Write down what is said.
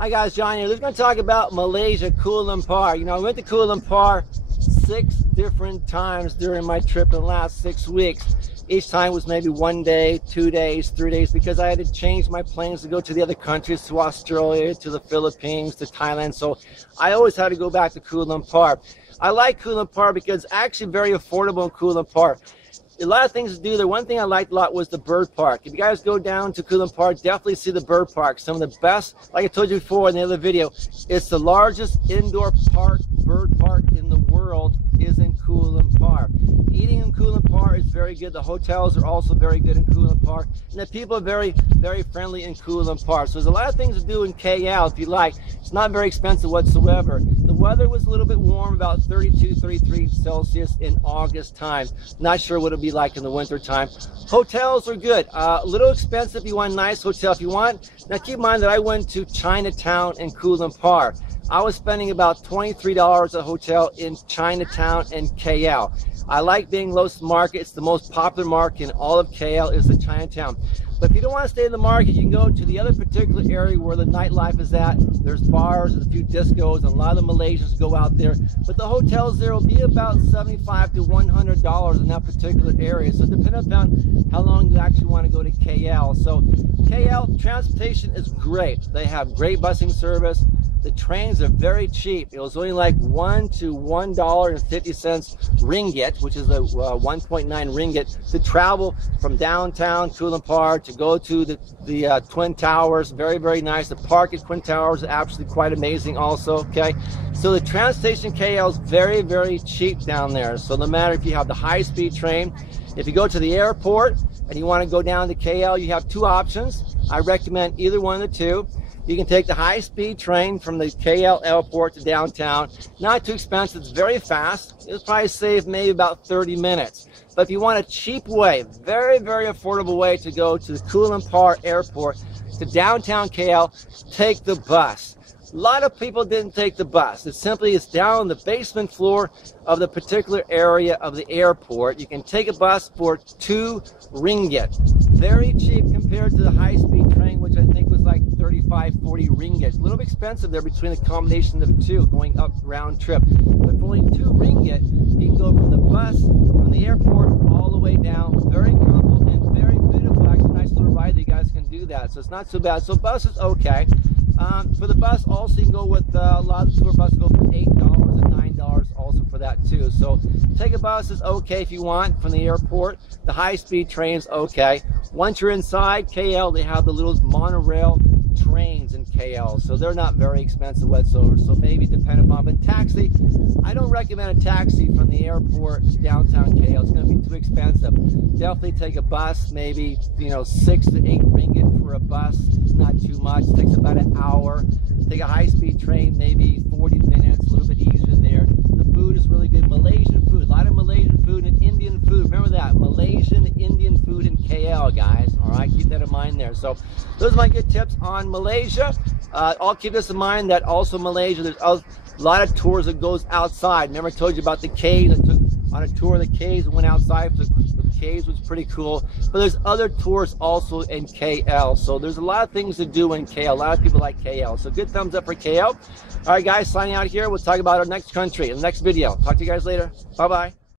Hi guys, John here. Let's going to talk about Malaysia, Kuala Lumpur. You know, I went to Kuala Lumpur 6 different times during my trip in the last 6 weeks. Each time was maybe 1 day, 2 days, 3 days, because I had to change my plans to go to the other countries, to Australia, to the Philippines, to Thailand. So I always had to go back to Kuala Lumpur. I like Kuala Lumpur because it's actually very affordable in Kuala Lumpur. A lot of things to do there. One thing I liked a lot was the bird park. If you guys go down to Kuala Lumpur, definitely see the bird park. Some of the best, like I told you before in the other video, it's the largest indoor bird park in the world is in Kuala Lumpur. Eating in Kuala Lumpur is very good. The hotels are also very good in Kuala Lumpur. And the people are very, very friendly in Kuala Lumpur. So there's a lot of things to do in KL if you like. It's not very expensive whatsoever. The weather was a little bit warm, about 32, 33 Celsius in August time. Not sure what it'll be like in the winter time. Hotels are good. A little expensive if you want a nice hotel. If you want, now keep in mind that I went to Chinatown in Kuala Lumpur. I was spending about $23 at a hotel in Chinatown and KL. I like being close to the market. It's the most popular market in all of KL is the Chinatown. But if you don't want to stay in the market, you can go to the other particular area where the nightlife is at. There's bars and a few discos, and a lot of the Malaysians go out there. But the hotels there will be about $75 to $100 in that particular area. So depending upon how long you actually want to go to KL. So KL transportation is great. They have great busing service. The trains are very cheap. It was only like $1 to $1.50 ringgit, which is a 1.9 ringgit, to travel from downtown Kuala Lumpur to go to the Twin Towers. Very, very nice. The park at Twin Towers is absolutely quite amazing also, okay? So the transportation KL is very, very cheap down there. So no matter if you have the high-speed train, if you go to the airport and you want to go down to KL, you have 2 options. I recommend either one of the 2. You can take the high-speed train from the KL airport to downtown. Not too expensive. It's very fast. It'll probably save maybe about 30 minutes. But if you want a cheap way, very, very affordable way to go to the Kuala Lumpur airport to downtown KL, take the bus. A lot of people didn't take the bus. It simply is down the basement floor of the particular area of the airport. You can take a bus for 2 ringgit. Very cheap compared to the high-speed train, which I think was like 35, 40 ringgit. A little bit expensive there between the combination of the 2 going up round trip. But for only 2 ringgit, you can go from the bus, from the airport, all the way down. Very comfortable and very beautiful. Actually, nice little ride that you guys can do that. So it's not so bad. So bus is okay. For the bus, also you can go with a lot of the tour buses go from $8 and $9 also for that too. So take a bus is okay if you want from the airport. The high-speed train's okay. Once you're inside KL, they have the little monorail trains in KL, so they're not very expensive whatsoever. So maybe depend upon, but taxi, I don't recommend a taxi from the airport to downtown KL. It's going to be too expensive. Definitely take a bus, maybe 6 to 8 ringgit for a bus. Not too much. It takes about an hour. Take a high-speed train, maybe 40 minutes. A little bit easier there. The food is really good. Malaysian food, a lot of Malaysian food and Indian food. Remember that, Malaysian Indian food in KL, guys. All right, keep that in mind there. So those are my good tips on Malaysia. I'll keep this in mind that also Malaysia, there's a lot of tours that goes outside. Remember I told you about the caves? I took on a tour of the caves and went outside for the caves, was pretty cool. But there's other tours also in KL. So there's a lot of things to do in KL. A lot of people like KL. So good thumbs up for KL. All right, guys, signing out here. We'll talk about our next country in the next video. Talk to you guys later. Bye-bye.